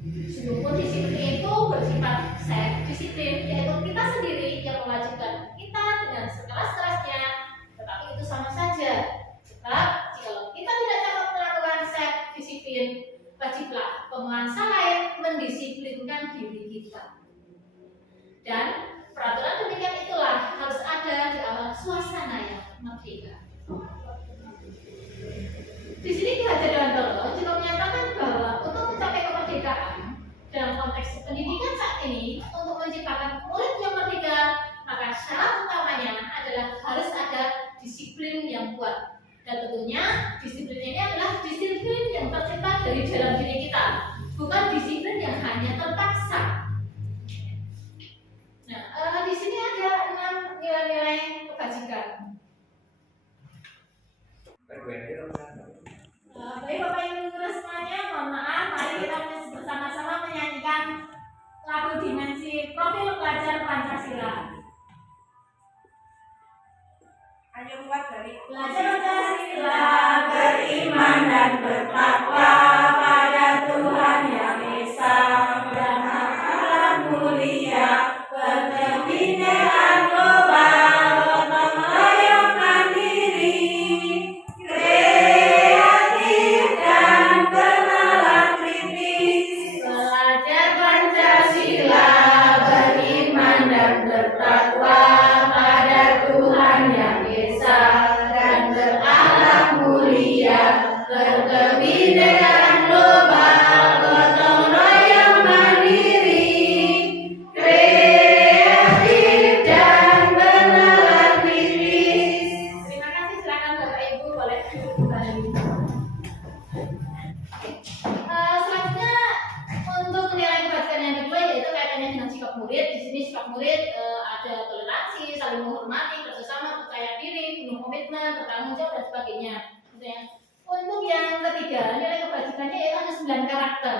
Meskipun disiplin itu bersifat self disiplin, yaitu kita sendiri yang mewajibkan kita dengan sekeras-kerasnya, tetapi itu sama saja. Sebab jika kita tidak dapat melakukan self disiplin, wajiblah penguasa lain mendisiplinkan diri kita. Dan peraturan demikian itulah harus ada di awal suasana yang merdeka. Di sini Ki Hajar Dewantara juga menyatakan bahwa untuk mencapai kemerdekaan dalam konteks pendidikan saat ini, untuk menciptakan murid yang merdeka, maka syarat utamanya adalah harus ada disiplin yang kuat. Dan tentunya disiplin ini adalah disiplin yang tercipta dari dalam diri kita, bukan disiplin yang hanya terpaksa. Nah, di sini ada 6 nilai-nilai bagikan. Baik Bapak Ibu Guru semuanya, mohon maaf, mari kita bersama-sama menyanyikan lagu Dimensi Profil Pelajar Pancasila. Ayo buat dari Belajar Pancasila, beriman dan bertakwa pada Tuhan Yang Esa dan alam mulia, berkebinekaan global, gotong royong mandiri, kreatif dan bernalar kritis. belajar Pancasila beriman dan bertakwa pada Tuhan Yang Esa dan berakhlak mulia, berkebinekaan global, gotong royong mandiri, kreatif dan bernalar kritis. Terima kasih, silakan Bapak Ibu boleh duduk kembali. Selanjutnya untuk nilai kebajikan yang kedua yaitu kaitannya dengan sikap murid. Di sini sikap murid ada toleransi, saling menghormati, kerjasama, percaya diri, penuh komitmen, bertanggung jawab dan sebagainya. Gitu ya. Untuk yang ketiga nilai kebajikannya yaitu ada 9 karakter.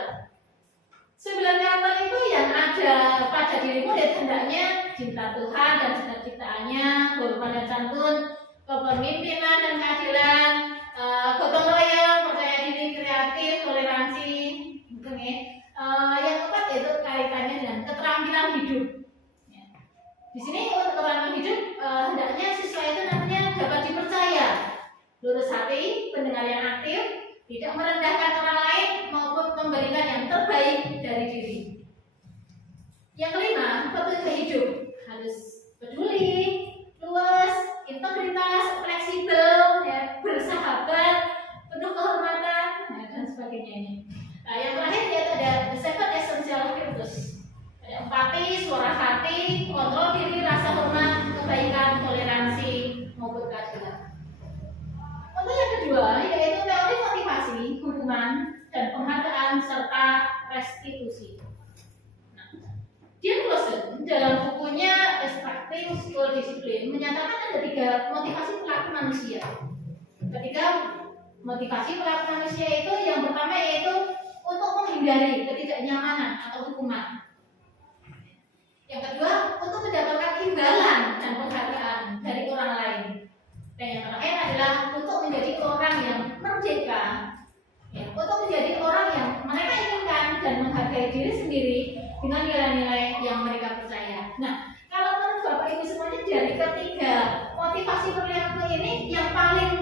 9 karakter itu yang ada pada diri murid hendaknya cinta Tuhan dan cita-citaannya, hormat dan santun, kepemimpinan dan keadilan, gotong royong, percaya diri, kreatif, toleransi, gitu ya. Yang keempat yaitu kaitannya dengan keterampilan hidup. Ya. Di sini untuk keterampilan hidup hendaknya siswa itu namanya dapat dipercaya, lurus hati, pendengar yang aktif, tidak merendahkan orang lain maupun memberikan yang terbaik dari diri. Yang kelima, petunjuk hidup harus peduli, luas, integritas, fleksibel, ya, bersahabat, penuh kehormatan, ya, dan sebagainya ini. Nah, yang terakhir yaitu ada the seven essential virtues. Ada empati, suara hati, kontrol diri, rasa hormat, kebaikan, toleransi, maupun keadilan. Untuk yang kedua yaitu teori motivasi, hukuman, dan penghargaan serta restitusi. Dean Clausen dalam bukunya Extracting School Discipline menyatakan ada 3 motivasi perilaku manusia. Ketika motivasi perilaku manusia itu yang pertama yaitu untuk menghindari ketidaknyamanan atau hukuman. Yang kedua untuk mendapatkan imbalan dan penghargaan dari orang lain. Dan yang terakhir adalah untuk menjadi orang yang merdeka, ya, untuk menjadi orang yang mereka inginkan dan menghargai diri sendiri dengan nilai-nilai yang mereka percaya. Nah, kalau menurut Bapak Ibu semuanya dari ketiga motivasi perilaku ini yang paling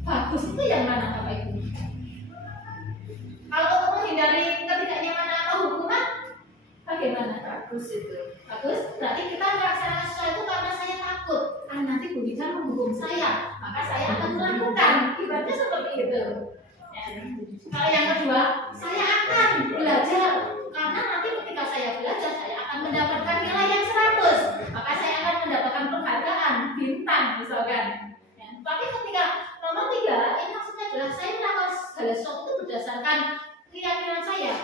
bagus itu yang mana Bapak Ibu? Kalau untuk menghindari ketidaknyamanan atau hukuman, bagaimana? Bagus itu. Bagus, berarti kita melaksanakan sesuatu karena saya takut nanti Bu Lita menghukum saya, maka saya akan melakukan. Ibaratnya seperti itu. Ya. Kalau yang kedua, saya akan belajar karena nanti ketika saya belajar saya akan mendapatkan nilai yang 100, maka saya akan mendapatkan penghargaan bintang misalkan. Ya. Tapi ketika nomor 3, ini maksudnya adalah saya melakukan segala sesuatu itu berdasarkan keyakinan saya.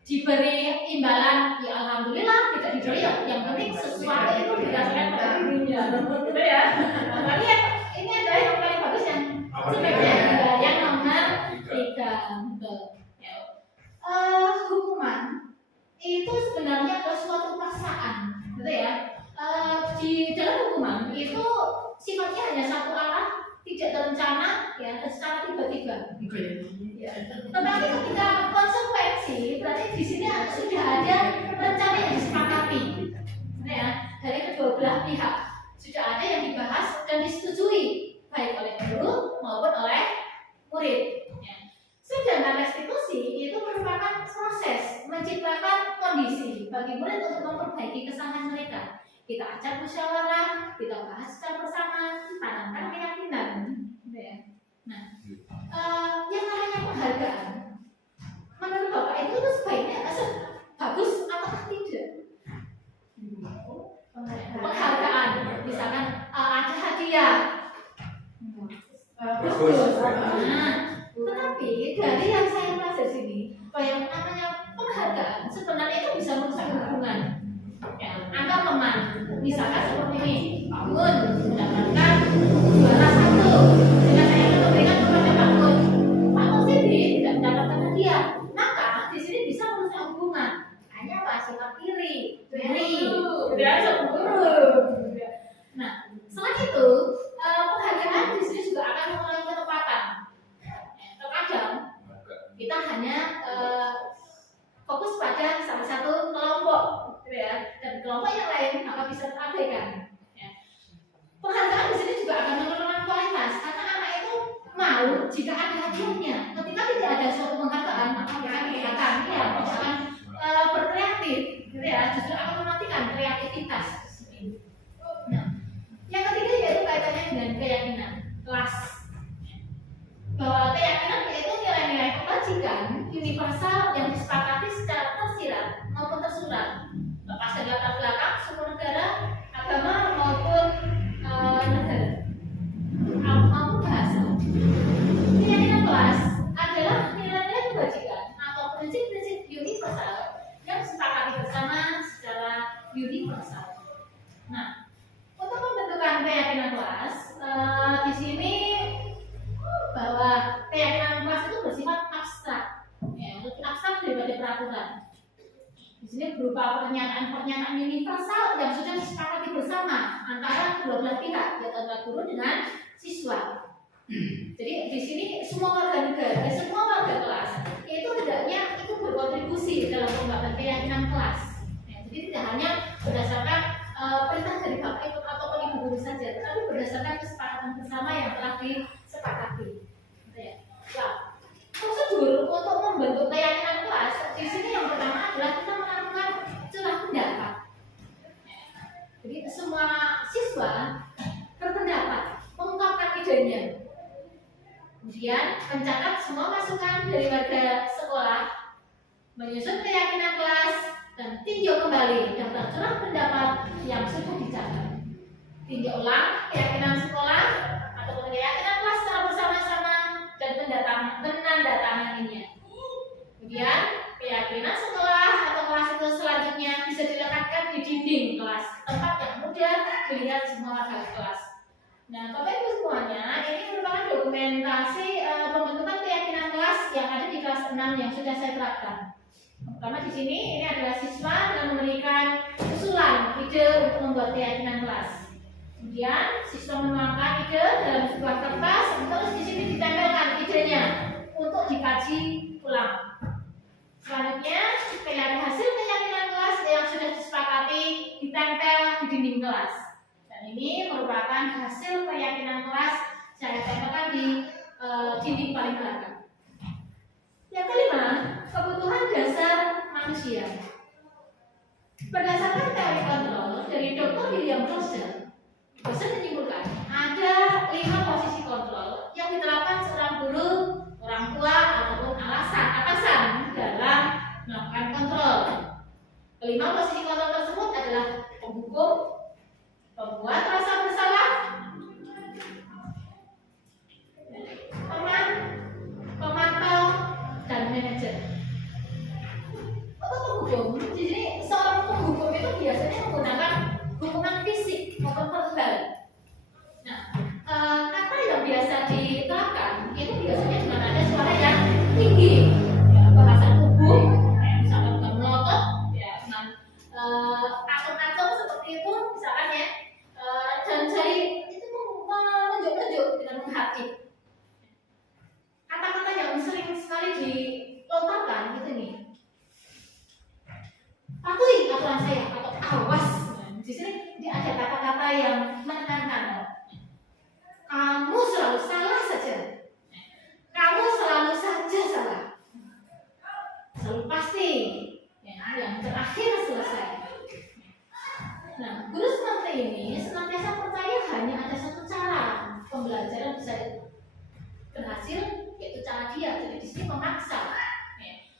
Diberi imbalan, ya alhamdulillah, tidak diberi ya. Yang penting sesuatu itu berdasarkan pada dirinya, gitu ya. Tapi ini adalah yang paling bagus yang sebaiknya yang nomor 3. Ya. Hukuman itu sebenarnya adalah suatu paksaan, gitu ya. Di dalam hukuman itu sifatnya hanya satu arah, tidak terencana, ya, dan secara tiba-tiba. Ya. Tetapi ketika konsekuensi, berarti di sini sudah ada rencana yang disepakati, ya, dari kedua belah pihak. Sudah ada yang dibahas dan disetujui baik oleh guru maupun oleh murid. Ya. Sedangkan restitusi itu merupakan proses menciptakan kondisi bagi murid untuk memperbaiki kesalahan mereka. Kita ajak musyawarah, kita bahas secara bersama, tanamkan keyakinan. Ya. Nah, yang namanya penghargaan, menurut Bapak itu sebaiknya bagus atau tidak? Penghargaan, misalkan ada hadiah. Bagus. Nah, tetapi dari yang saya pelajari sini, bahwa yang namanya penghargaan sebenarnya itu bisa merusak hubungan. Ya, antar teman, misalkan seperti ini, bangun mendapatkan sikap iri, cemburu. Nah, selain itu penghargaan di sini juga akan mengalami ketepatan. Terkadang kita hanya fokus pada salah satu kelompok, dan kelompok yang lain maka bisa terabaikan. Penghargaan di sini juga akan menurunkan kualitas karena anak itu mau jika ada hadiahnya. Ketika tidak ada suatu penghargaan maka mereka tidak akan berkreatif, justru akan mematikan kreativitas. Nah, yang ketiga yaitu kaitannya dengan keyakinan kelas. Bahwa keyakinan yaitu nilai-nilai kebajikan universal yang disepakati secara tersirat maupun tersurat, lepas dari latar belakang suku negara, agama maupun negara maupun bahasa. Keyakinan kelas adalah nilai-nilai kebajikan atau prinsip-prinsip universal yang disepakati bersama secara universal. Nah, untuk pembentukan keyakinan kelas di sini bahwa keyakinan kelas itu bersifat abstrak, lebih abstrak daripada peraturan. Di sini berupa pernyataan-pernyataan universal yang sudah disepakati bersama antara kedua belah pihak, yaitu antara guru dengan siswa. Jadi di sini semua warga negara, semua warga kelas itu hendaknya itu berkontribusi dalam pembuatan keyakinan kelas. Jadi tidak hanya berdasarkan perintah dari bapak ibu ataupun ibu guru saja, tetapi berdasarkan kesepakatan bersama yang telah disepakati. Nah, prosedur untuk membentuk keyakinan kelas di sini yang pertama adalah kita melakukan curah pendapat. Jadi semua siswa berpendapat, mengungkapkan idenya. Kemudian mencatat semua masukan dari warga sekolah, menyusun keyakinan kelas, dan tinjau kembali daftar curah pendapat yang sudah dicatat. Tinjau ulang keyakinan sekolah ataupun keyakinan kelas secara bersama-sama dan menandatanganinya. Kemudian keyakinan sekolah atau kelas itu selanjutnya bisa dilekatkan di dinding kelas, tempat yang mudah dilihat semua warga kelas. Nah, Bapak Ibu semuanya, ini merupakan dokumentasi pembentukan keyakinan kelas yang ada di kelas 6 yang sudah saya terapkan. Pertama di sini ini adalah siswa yang memberikan usulan ide untuk membuat keyakinan kelas. Kemudian siswa menuangkan ide dalam sebuah kertas, terus di sini ditempelkan idenya untuk dikaji ulang. Selanjutnya, hasil keyakinan kelas yang sudah disepakati ditempel di dinding kelas. Dan ini merupakan hasil keyakinan kelas saya tempelkan di dinding paling belakang. Yang kelima, kebutuhan dasar manusia. Berdasarkan teori kontrol dari Dr. William Rosen, Rosen menyimpulkan ada 5 posisi kontrol yang diterapkan seorang guru, orang tua, ataupun atasan dalam melakukan kontrol. Kelima posisi kontrol tersebut adalah penghukum, pembuat rasa bersalah, teman, pemantau, dan manajer. Untuk penghukum, di sini seorang penghukum itu biasanya menggunakan hukuman fisik maupun verbal. Nah, kata yang biasa diterapkan itu biasanya dengan ada suara yang tinggi, bahasa tubuh, misalkan dengan melotot, dengan acung-acung seperti itu, misalkan dan jari itu menunjuk-nunjuk dengan menghakik. Kata-kata yang sering sekali dilontarkan gitu nih. Patuhi aturan saya atau awas. Di sini ada kata-kata yang menekankan. Kamu selalu salah saja. Kamu selalu saja salah. Selalu pasti. Yang terakhir selesai. Nah, guru seperti ini senantiasa percaya hanya ada satu cara pembelajaran bisa berhasil, yaitu cara dia. Jadi di sini memaksa.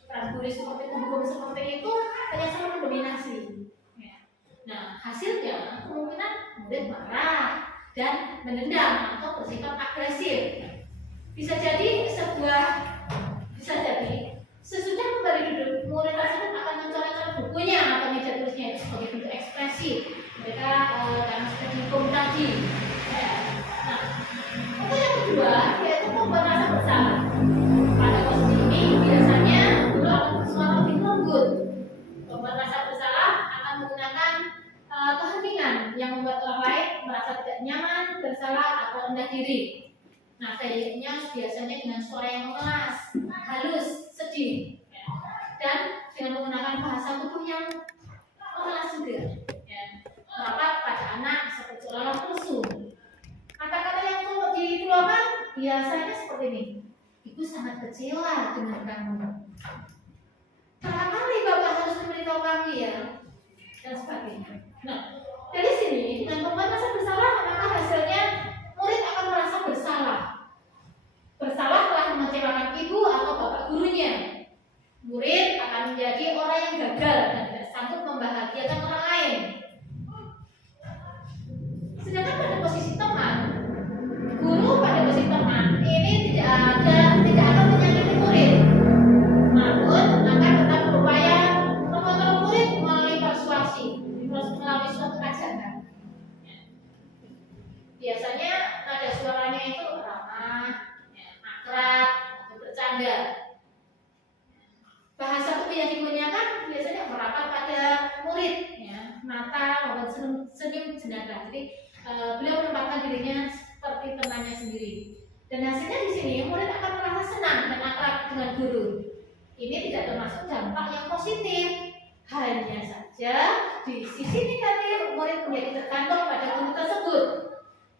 Peran guru seperti penghukum seperti itu hanya selalu mendominasi. Nah, hasilnya kemungkinan murid marah dan menendang atau bersifat agresif. Bisa jadi sesudah kembali duduk, murid tersebut akan mencoret-coret bukunya atau meja tulisnya itu sebagai bentuk ekspresi mereka karena sudah dihukum tadi. Nah, untuk yang kedua yaitu membuat rasa bersalah. Pada posisi ini biasanya guru akan bersuara lebih lembut, membuat rasa bersalah rendah diri. Nah, gayanya biasanya dengan suara yang memelas, halus, sedih, ya. Dan dengan menggunakan bahasa tubuh yang memelas juga, ya. Merapat pada anak seperti seolah rusuh. Kata-kata yang dikeluarkan biasanya seperti ini. Ibu sangat kecewa dengan kamu. Berapa kali Bapak harus memberitahu kami ya? Dan sebagainya. Nah, dari sini dengan membuat merasa bersalah, maka hasilnya murid akan merasa bersalah. Bersalah telah mengecewakan ibu atau bapak gurunya. Murid akan menjadi orang yang gagal dan tidak sanggup membahagiakan orang lain. Sedangkan pada posisi teman, guru pada posisi teman ini tidak akan menyakiti murid, namun akan tetap berupaya mengontrol murid melalui persuasi, melalui suatu ajakan. Biasanya nada suaranya itu ramah, akrab, atau bercanda. Bahasa tubuh yang digunakan biasanya merapat pada murid, ya, mata maupun senyum jenaka. Jadi beliau menempatkan dirinya seperti temannya sendiri. Dan hasilnya di sini murid akan merasa senang dan akrab dengan guru. Ini tidak termasuk dampak yang positif. Hanya saja di sisi negatif murid menjadi tergantung pada guru tersebut.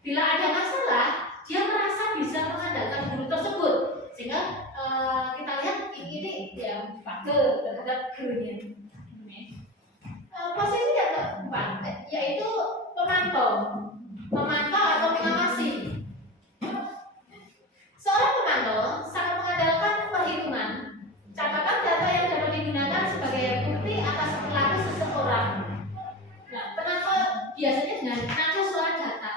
Bila ada masalah, dia merasa bisa mengandalkan guru tersebut, sehingga kita lihat ini dia patuh terhadap gurunya. Posisi yang keempat yaitu pemantau atau pengawasi. Seorang pemantau sangat mengandalkan perhitungan, catatan data yang dapat digunakan sebagai bukti atas perilaku seseorang. Nah, pemantau biasanya dengan nada suara data,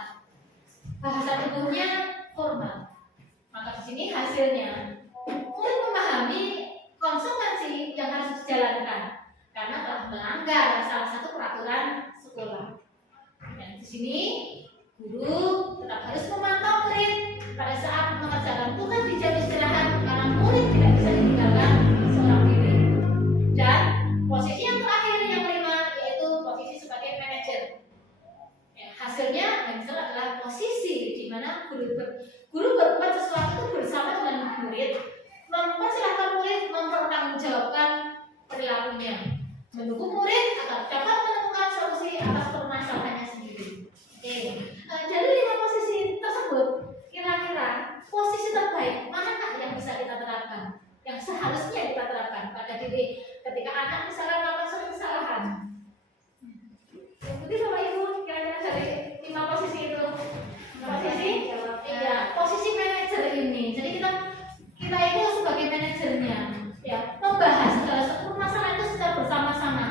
bahasa tubuhnya formal. Maka di sini hasilnya murid memahami konsekuensi yang harus dijalankan karena telah melanggar salah satu peraturan sekolah. Dan di sini guru tetap harus memantau murid pada saat mengerjakan tugas di jam istirahat karena murid tidak bisa ditinggalkan seorang diri. Dan posisi yang terakhir yang kelima yaitu posisi sebagai manajer. Hasilnya manajer adalah posisi di mana guru berbuat sesuatu bersama dengan murid, mempersilahkan murid mempertanggungjawabkan perilakunya, mendukung murid agar dapat menemukan solusi atas permasalahannya sendiri. Dari 5 posisi tersebut, kira-kira posisi terbaik manakah yang bisa kita terapkan, yang seharusnya kita terapkan pada diri ketika anak misalnya melakukan suatu kesalahan? Jadi Bapak Ibu, kira-kira dari 5 posisi itu, posisi manajer ini. Jadi kita itu sebagai manajernya, ya, membahas segala sesuatu masalah itu secara bersama-sama,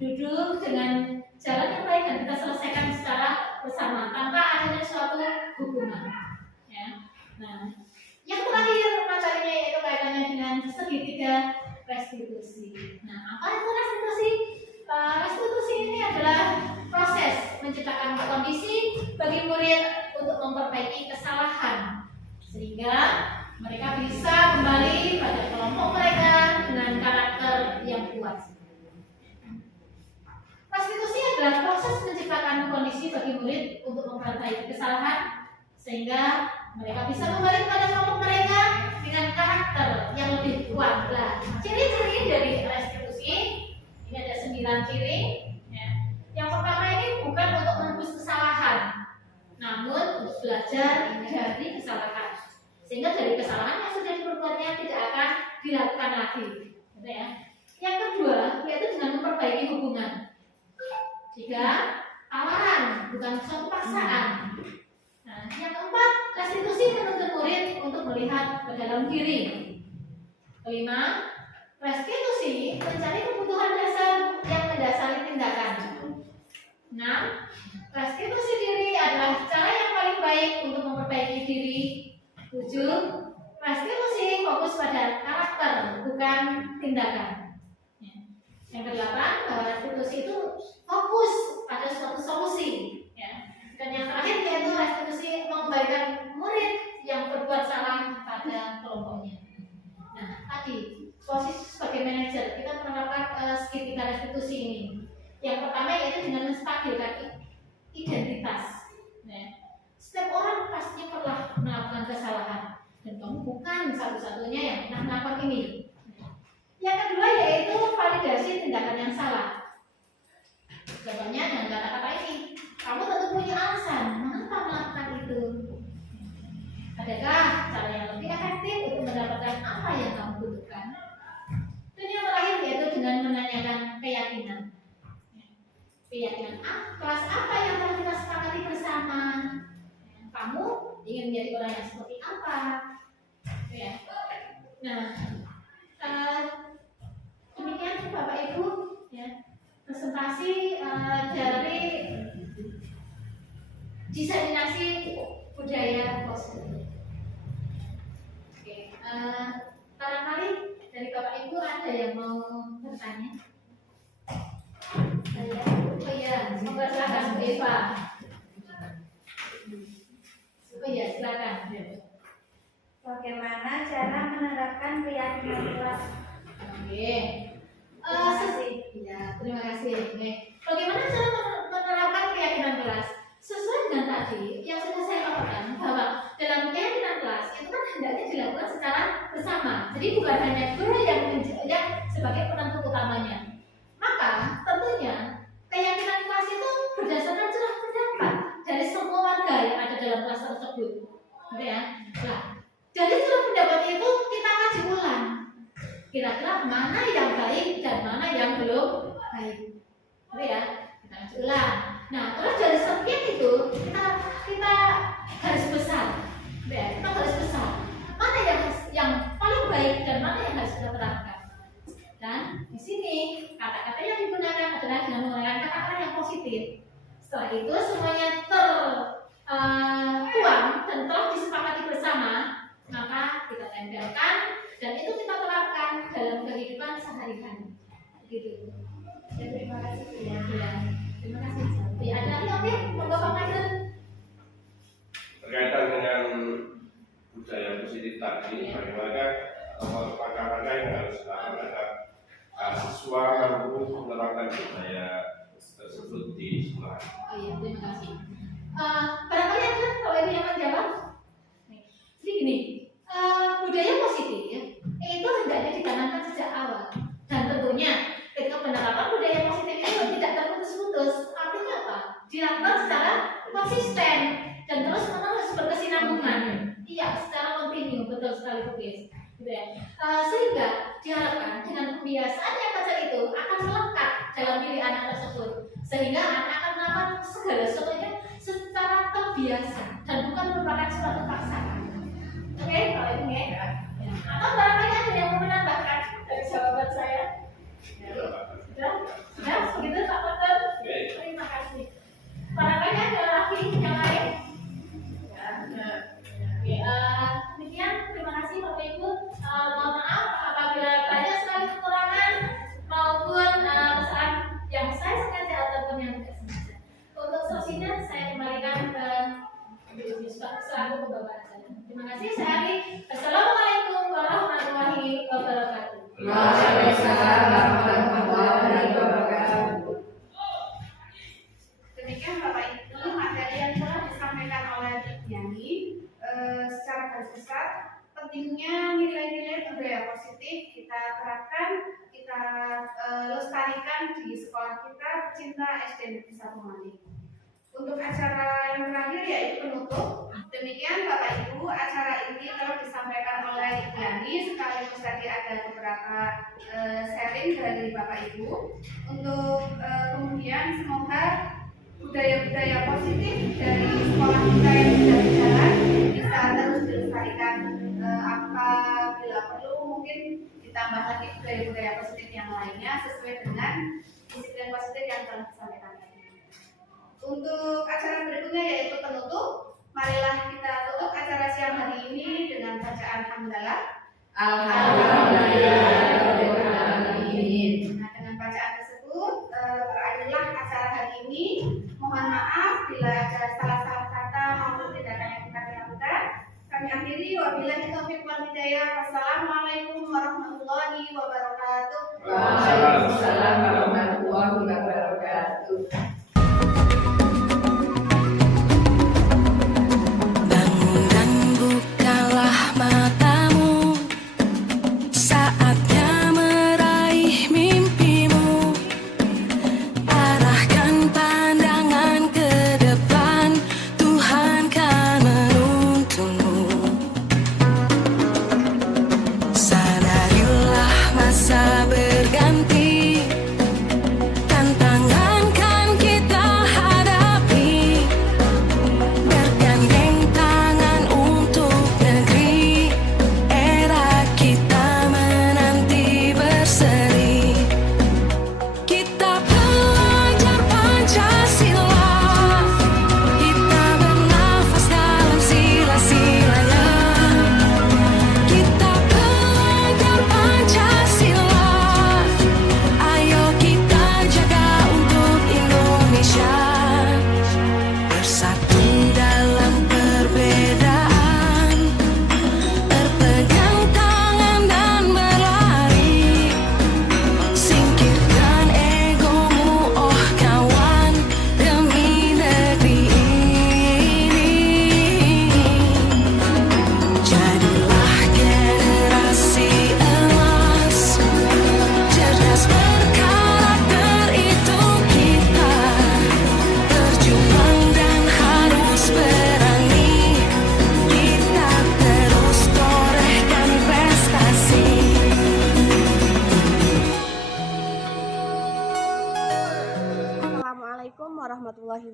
duduk dengan jalan yang baik dan kita selesaikan secara bersama tanpa adanya suatu hukuman. Ya. Nah, yang terakhir materinya yaitu kaitannya dengan segitiga restitusi. Nah, apa itu restitusi? Restitusi ini adalah proses menciptakan kondisi bagi murid untuk memperbaiki kesalahan sehingga mereka bisa kembali pada kelompok mereka dengan karakter yang kuat. Restitusi adalah proses menciptakan kondisi bagi murid untuk memperbaiki kesalahan sehingga mereka bisa kembali pada kelompok mereka dengan karakter yang lebih kuat. Nah, ciri-ciri dari restitusi ini ada 9 ciri. Ya. Yang pertama ini bukan untuk menebus kesalahan, namun untuk belajar dari kesalahan, sehingga dari kesalahan yang sudah diperbuatnya tidak akan dilakukan lagi. Gitu ya. Yang kedua yaitu dengan memperbaiki hubungan. 3, tawaran bukan suatu paksaan. Nah, yang keempat, restitusi menuntut murid untuk melihat ke dalam diri. 5, restitusi mencari kebutuhan dasar yang mendasari tindakan. 6, restitusi diri adalah cara yang paling baik untuk memperbaiki diri. 7, restitusi fokus pada karakter bukan tindakan. Yang ke-8, bahwa restitusi itu fokus pada suatu solusi. Ya. Dan yang terakhir yaitu restitusi mengembalikan murid yang berbuat salah pada kelompoknya. Nah, tadi posisi sebagai manajer kita menerapkan segitiga restitusi ini. Yang pertama yaitu dengan menstabilkan identitas. Nah, setiap orang pastinya perlahan satunya yang pernah melakukan ini. Yang kedua yaitu validasi tindakan yang salah. Contohnya dengan kata-kata ini, kamu tentu punya alasan mengapa melakukan itu. Adakah cara yang lebih efektif untuk mendapatkan apa yang kamu butuhkan? Dan yang terakhir yaitu dengan menanyakan keyakinan. Keyakinan kelas apa yang telah kita sepakati bersama? Kamu ingin menjadi orang yang seperti apa? Ya. Nah, demikian Bapak Ibu, ya, presentasi dari diseminasi budaya positif. Oke, barangkali dari Bapak Ibu ada yang mau bertanya? Oh iya, semoga silakan Bu Eva. Oh iya, silakan. Bagaimana cara menerapkan keyakinan kelas? Oke. Ya, terima kasih. Oke. Bagaimana cara menerapkan keyakinan kelas? Sesuai dengan tadi yang sudah saya katakan bahwa dalam keyakinan kelas itu kan hendaknya dilakukan secara bersama. Jadi bukan hanya guru yang sebagai penentu utamanya. Maka tentunya keyakinan kelas itu berdasarkan curah pendapat dari semua warga yang ada dalam kelas tersebut. Oke ya. Nah, dari curah pendapat itu kita kaji ulang. Kira-kira mana yang baik dan mana yang belum baik. Oke ya. Kita kaji ulang. Nah, terus dari sekian itu kita garis besar. Oke ya. Kita garis besar. Mana yang paling baik dan mana yang harus kita terapkan. Dan di sini kata-kata yang digunakan adalah dengan menggunakan kata-kata yang positif. Setelah itu semuanya tertuang dan telah disepakati bersama, maka kita tempelkan dan itu kita terapkan dalam kehidupan sehari-hari. Gitu. Ya, terima kasih. Ya, terima kasih. Ya, ada lagi oke? Monggo Pak Maiden. Berkaitan dengan budaya positif tadi, bagaimana langkah-langkah yang harus dilakukan agar siswa mampu menerapkan budaya tersebut di sekolah. Oh iya, terima kasih. Barangkali ada kalau ini yang menjawab. Jadi gini, budaya positif itu hendaknya ditanamkan sejak awal. Dan tentunya ketika penerapan budaya positif itu tidak terputus-putus. Artinya apa? Dilakukan secara konsisten dan terus-menerus berkesinambungan. Iya, secara kontinu, betul sekali Bukis. Gitu ya. Sehingga diharapkan dengan kebiasaan yang kecil itu akan melekat dalam diri anak tersebut, sehingga anak akan melakukan segala sesuatunya secara terbiasa dan bukan merupakan suatu paksaan. Oke, kalau ini ya. Atau barangkali ada yang mau menambahkan dari jawaban saya? Sudah, begitu Pak Dokter. Terima kasih. Barangkali ada lagi yang lain? Demikian, terima kasih Bapak Ibu. Mohon maaf apabila banyak sekali kekurangan maupun kesalahan yang saya sengaja ataupun yang tidak sengaja. Untuk solusinya saya kembalikan ke selaku pembawa acara. Terima kasih. Saya akhiri. Assalamualaikum warahmatullahi wabarakatuh. Waalaikumsalam warahmatullahi wabarakatuh. Demikian Bapak Ibu, materi yang telah disampaikan oleh Yani secara garis besar pentingnya nilai-nilai budaya positif kita terapkan, kita lestarikan di sekolah kita pecinta SD Negeri 1 Mani. Untuk acara yang terakhir yaitu penutup. Demikian Bapak Ibu, acara ini telah disampaikan oleh Yani, sekaligus tadi ada beberapa sharing dari Bapak Ibu. Untuk kemudian semoga budaya-budaya positif dari sekolah kita yang sudah berjalan bisa terus dilestarikan. Apabila perlu mungkin ditambah lagi budaya-budaya positif yang lainnya sesuai dengan disiplin positif yang telah disampaikan tadi. Untuk acara berikutnya yaitu penutup. Marilah kita tutup acara siang hari ini dengan bacaan hamdalah. Alhamdulillah. Nah, dengan bacaan tersebut berakhirlah acara hari ini. Mohon maaf bila ada salah-salah kata maupun tindakan yang kita lakukan. Kami akhiri, wabillahi taufiq wal hidayah. Wassalamualaikum warahmatullahi wabarakatuh. Waalaikumsalam warahmatullahi wabarakatuh. Bangun dan bukalah matamu,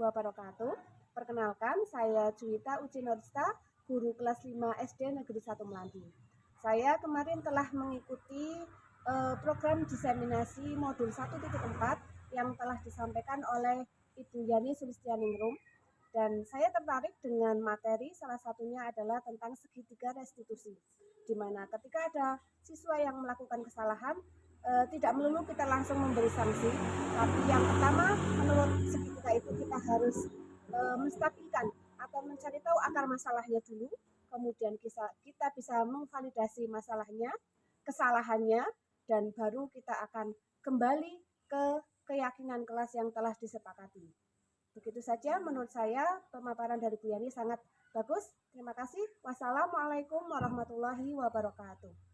wabarakatuh. Perkenalkan, saya Juwita Uci Norista, guru kelas 5 SD Negeri 1 Melanti. Saya kemarin telah mengikuti program diseminasi modul 1.4 yang telah disampaikan oleh Ibu Yani Sulistianingrum, dan saya tertarik dengan materi salah satunya adalah tentang segitiga restitusi, di mana ketika ada siswa yang melakukan kesalahan, tidak melulu kita langsung memberi sanksi, tapi yang pertama menurut segitiga itu kita harus menstabilkan atau mencari tahu akar masalahnya dulu, kemudian kita bisa memvalidasi masalahnya, kesalahannya, dan baru kita akan kembali ke keyakinan kelas yang telah disepakati. Begitu saja menurut saya pemaparan dari Bu Yani sangat bagus. Terima kasih. Wassalamualaikum warahmatullahi wabarakatuh.